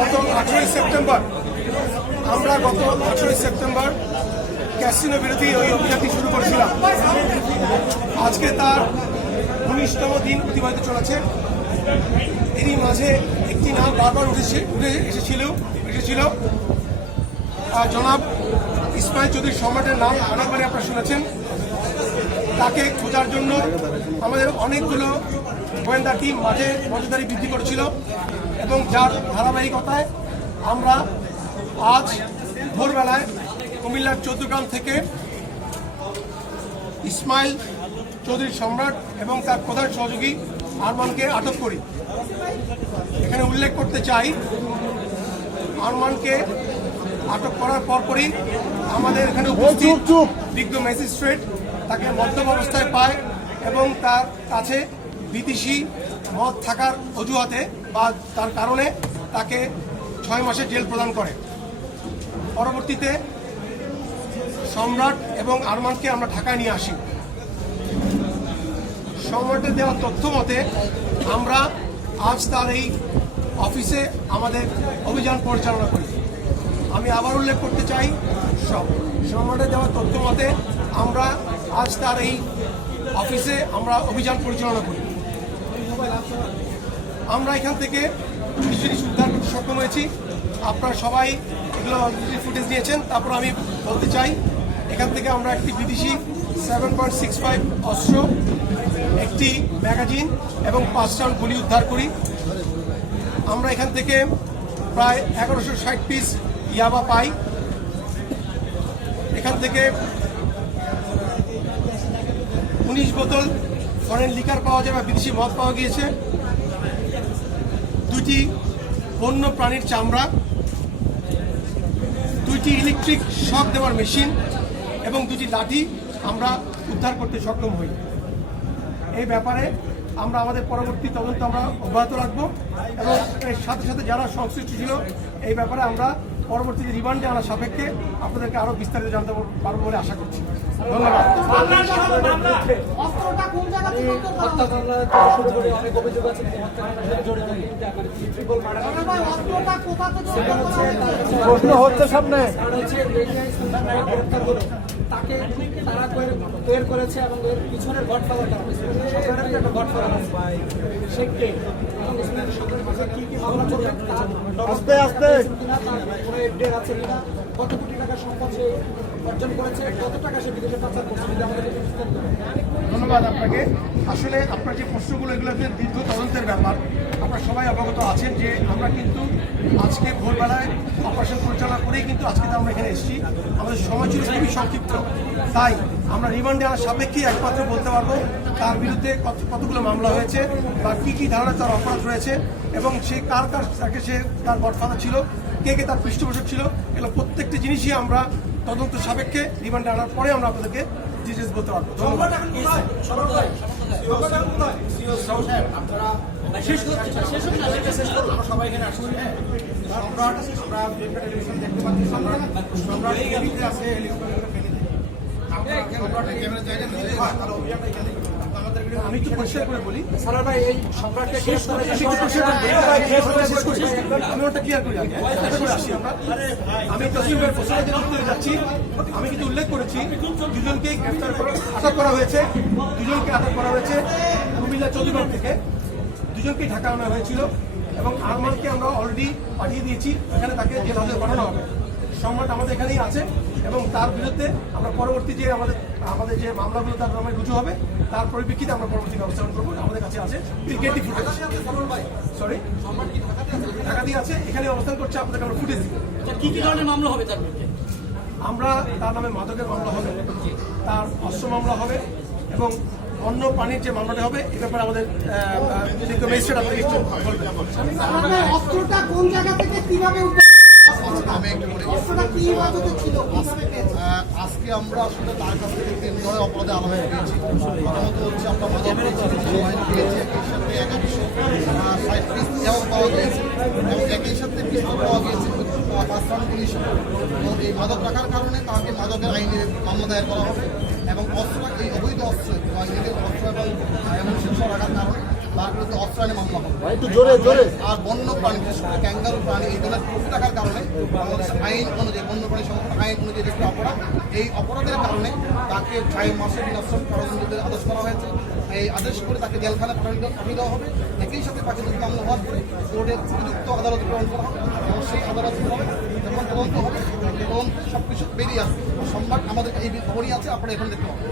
গত আঠেরোই সেপ্টেম্বর, আমরা গত আঠেরোই সেপ্টেম্বর ক্যাসিনো বিরোধী ওই অভিযানটি শুরু করেছিলাম। আজকে তার উনিশতম দিন অতিবাহিত চলেছে। এরই মাঝে একটি নাম বারবার উঠেছে উঠে এসেছিল। এসেছিল জনাব ইসমাইল চৌধুরী সম্রাটের নাম অনেকবারই আপনারা শুনেছেন। তাকে খোঁজার জন্য আমাদের অনেকগুলো গোয়েন্দা টিম মাঝে নজরদারি বৃদ্ধি করেছিল এবং যার ধারাবাহিকতায় আমরা আজ ভোরবেলায় কুমিল্লার চৌদ্দগ্রাম থেকে ইসমাইল চৌধুরী সম্রাট এবং তার প্রধান সহযোগী আরমানকে আটক করি। এখানে উল্লেখ করতে চাই আরমানকে আটক করার পরপরই আমাদের এখানে উপস্থিত বিজ্ঞ ম্যাজিস্ট্রেট তাকে মদ্যপ অবস্থায় পায় এবং তার কাছে বিদেশি মদ থাকার অজুহাতে বা তার কারণে তাকে ছয় মাসের জেল প্রদান করে। পরবর্তীতে সম্রাট এবং আরমানকে আমরা ঢাকায় নিয়ে আসি। সম্রাটের দেওয়া তথ্য মতে, আমরা আজ তার এই অফিসে আমাদের অভিযান পরিচালনা করি। আমি আবার উল্লেখ করতে চাই সব সম্রাটের দেওয়া তথ্য মতে, আমরা আজ তার এই অফিসে আমরা অভিযান পরিচালনা করি। আমরা এখান থেকে কিছু উদ্ধার করতে সক্ষম হয়েছি। আপনারা সবাই এগুলো ফুটেজ নিয়েছেন। তারপর আমি বলতে চাই, এখান থেকে আমরা একটি বিদেশি সেভেন পয়েন্ট সিক্স ফাইভ অস্ত্র, একটি ম্যাগাজিন এবং পাঁচ রাউন্ড গুলি উদ্ধার করি। আমরা এখান থেকে প্রায় এগারোশো ষাট পিস ইয়াবা পাই। এখান থেকে উনিশ বোতল ফরেন লিকার পাওয়া যায় বা বিদেশি মদ পাওয়া গিয়েছে। দুটি বন্য প্রাণীর চামড়া, দুইটি ইলেকট্রিক শক দেওয়ার মেশিন এবং দুটি লাঠি আমরা উদ্ধার করতে সক্ষম হই। এই ব্যাপারে আমরা আমাদের পরবর্তী তদন্ত আমরা অব্যাহত রাখব এবং এর সাথে সাথে যারা সংশ্লিষ্ট ছিল, এই ব্যাপারে আমরা পরবর্তীতে রিমান্ডে আনার সাপেক্ষে আপনাদেরকে আরও বিস্তারিত জানতে পারব বলে আশা করছি? প্রশ্ন হচ্ছে সামনে। তাকে তারা তৈরি- করেছে এবং এর পিছনের গডফাদার কারণ সরকারের একটা গডফাদার আছে সে কে। এবং সরকারের কি কি আস্তে আস্তে। কত কোটি টাকার সম্পদ অর্জন করেছে, কত টাকা সে বিদেশে পাচার। ধন্যবাদ আপনাকে। আসলে আপনার যে প্রশ্নগুলো, এগুলো দীর্ঘ তদন্তের ব্যাপার। আপনারা সবাই অবগত আছেন যে আমরা কিন্তু আজকে ভোরবেলায় অপারেশন পরিচালনা করেই কিন্তু আজকে আমরা এখানে এসেছি। আমাদের সময় ছিল খুবই সংক্ষিপ্ত। তাই আমরা রিমান্ডে আনার সাপেক্ষে একমাত্র বলতে পারব, তার বিরুদ্ধে কত, কতগুলো মামলা হয়েছে বা কী কী ধারণা তার অপরাধ রয়েছে এবং সে কার কার, তাকে সে তার গডফাদার ছিল কে কে তার পৃষ্ঠপোষক ছিল এগুলো প্রত্যেকটি জিনিসই আমরা তদন্ত সাপেক্ষে রিমান্ডে আনার পরে আমরা আপনাদেরকে ডিটেলস বলতে পারব। সবাই এখানে হ্যাঁ সম্রাট আমরা টেলিভিশন দেখতে পাচ্ছি সম্রাট সম্রাট আছে আমরা ক্যামেরা জায়গা আমি একটু পরিষ্কার করে বলি সালার ভাই এই সম্রাটকে আমি করে শেষ করছি। আমি ওটা ক্লিয়ার করে যাচ্ছি একটা করে আসি আমরা আমি তসলিমের প্রশ্নের উত্তরে যাচ্ছি। আমি কিন্তু উল্লেখ করেছি দুজনকে গ্রেফতার করা আটক করা হয়েছে দুজনকে আটক করা হয়েছে কুমিল্লা চৌধুরী থেকে। দুজনকে ঢাকা আনা হয়েছিল এবং আরমানকে আমরা অলরেডি পাঠিয়ে দিয়েছি এখানে তাকে জেল হাজর করানো হবে। সম্রাট আমাদের এখানেই আছে এবং তার বিরুদ্ধে আমরা পরবর্তী যে আমাদের আমাদের যে মামলাগুলো তার নামে রুজু হবে। তার পরিপ্রেক্ষিতে আমরা পরবর্তী ব্যবস্থা গ্রহণ করব। আমাদের কাছে আছে ক্রিকেটই ফুটেজ সরি ঢাকাতেই আছে? এখানে অবস্থান করছে আপনাদের আমরা ফুটেজ দিব কি কি ধরনের মামলা হবে তার বিরুদ্ধে? আমরা তার নামে মাদকের মামলা হবে তার অস্ত্র মামলা হবে এবং অন্য প্রাণীর যে মামলাটা হবে এ ব্যাপারে আমাদের ম্যাজিস্ট্রেট আপনাকে অস্ত্রটা কোন জায়গা থেকে কীভাবে আমি একটু বলি। আজকে আমরা আসলে তার কাছ থেকে তিন ধরনের অপরাধে আলাদা পেয়েছি প্রথমত হচ্ছে আমরা মাদক ওয়াইন পেয়েছি একই সাথে এগারোশো ষাট পিস এও পাওয়া গিয়েছে। এবং একই সাথে পিস্তল পাওয়া গিয়েছে পাঁচটান পুলিশ। তো এই মাদক রাখার কারণে তাকে মাদকের আইনে মামলা দায়ের করা হবে। এবং অস্ত্র এই অবৈধ অস্ত্র বা অস্ত্র এবং এমন শিক্ষা রাখার কারণে তার বিরুদ্ধে অস্ত্র মামলা হবে একটু জোরে জোরে। আর বন্য প্রাণী বিশেষ করে ক্যাঙ্গারু প্রাণী এই ধরনের পশু রাখার কারণে বাংলাদেশ আইন অনুযায়ী বন্য প্রাণী সংরক্ষণ আইন অনুযায়ী একটি অপরাধ এই অপরাধের কারণে তাকে ছয় মাসের কারাদণ্ডের আদেশ করা হয়েছে। এই আদেশ করে তাকে জেলখানা পাঠানো পাঠিয়ে দেওয়া হবে। একই সাথে তাকে যদি মামলা হওয়ার পরে কোর্টের উপযুক্ত আদালতে প্রেরণ করা হবে এবং সেই আদালত হবে যখন তদন্ত হবে তদন্তে সব কিছু বেরিয়ে আসবে। সম্রাট আমাদের এই খবরই আছে আপনারা এখন দেখতে পাবেন।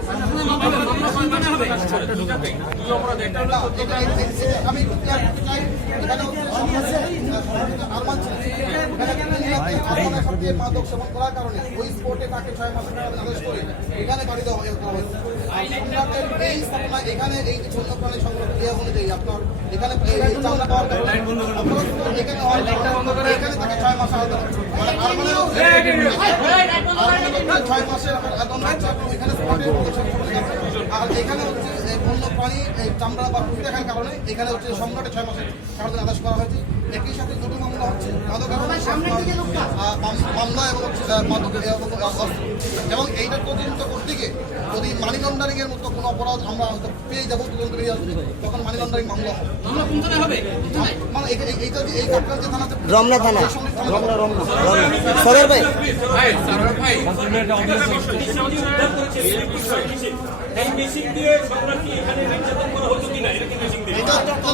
মাদক সেবন করার কারণে ওই স্পটে তাকে ছয় মাসের আদেশ করে এখানে বাড়ি দেওয়া হয়ে- করা হয়েছে। এই স্থাপনা এখানে এই বন্যপ্রাণী সংরক্ষণ ইয়ে অনুযায়ী আপনার এখানে চামড়া পাওয়ার কারণে এখানে তাকে ছয় মাস আলাদা মানে ছয় মাসের আপনি এখানে স্পটে আর এখানে হচ্ছে বন্য প্রাণী চামড়া বা কুকুর দেখার কারণে এখানে হচ্ছে সম্রাটে ছয় মাসের কারণে আদেশ করা হয়েছে। একই সাথে দুটো মামলা হচ্ছে। মামলা এবং এবং এইটা তদন্ত করতে গিয়ে যদি মানি লন্ডারিং এর মতো কোনো অপরাধ আমরা পেয়ে যাব তদন্ত পেয়ে যাব তখন মানি লন্ডারিং মামলা হবে। মানে এই- এই- এইটা এই ঘটনা যে থানাতে রমনা থানা। এই সঙ্গে থানা- রমনা রমনা। সদর ভাই। এই মেশিন দিয়ে সম্রাট কি এখানে নির্যাতন করা হতো কিনা? এটা কি মেশিন দিয়ে? তদন্ত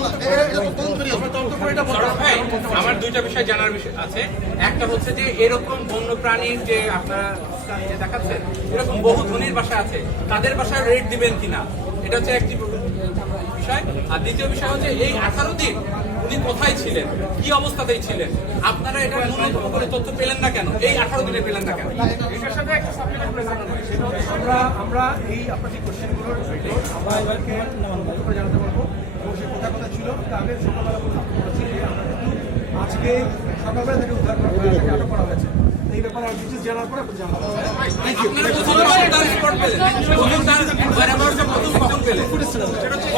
তদন্ত করে। আমার দুইটা বিষয় জানার বিষয় আছে। একটা হচ্ছে যে এরকম বন্য প্রাণীর যে আপনারা দেখাচ্ছেন, এরকম বহু ধনির বাসা আছে। তাদের বাসায় রেট দিবেন কিনা? এটা হচ্ছে একটি বিষয়। আর দ্বিতীয় বিষয় হচ্ছে এই আঠারো দিন উনি কোথায় ছিলেন? কি অবস্থাতেই ছিলেন? আপনারা এটা ন্যূনতম করে তথ্য পেলেন না কেন? এই আঠারো দিনে পেলেন না কেন? আমরা আমরা এই আপনার যে কোশ্চেনগুলোর এবারকে জানাতে পারব। সে কোথায় কোথায় ছিল তাদের সকালবেলা আজকে সকালবেলা থেকে উদ্ধার করা তাকে আটক করা হয়েছে। এই ব্যাপারে আর কিছু জানার পরে আপনি জানাব। আপনারা প্রথম তার রিপোর্ট পেলেন। প্রথম তার whereabouts এর প্রথম কখন পেলেন। সেটা হচ্ছে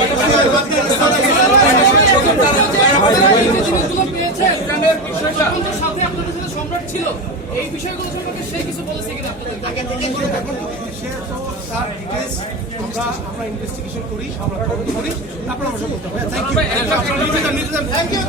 জিনিসগুলো পেয়েছে। গ্রামের বিষয়টা। সাথে আপনাদের সাথে সম্রাট ছিল। এই বিষয়গুলো সম্পর্কে সে কিছু বলেছে কিনা আমরা আমরা ইনভেস্টিগেশন করি আমরা তদন্ত করি। তারপর আমরা করতে হবে থ্যাংক ইউ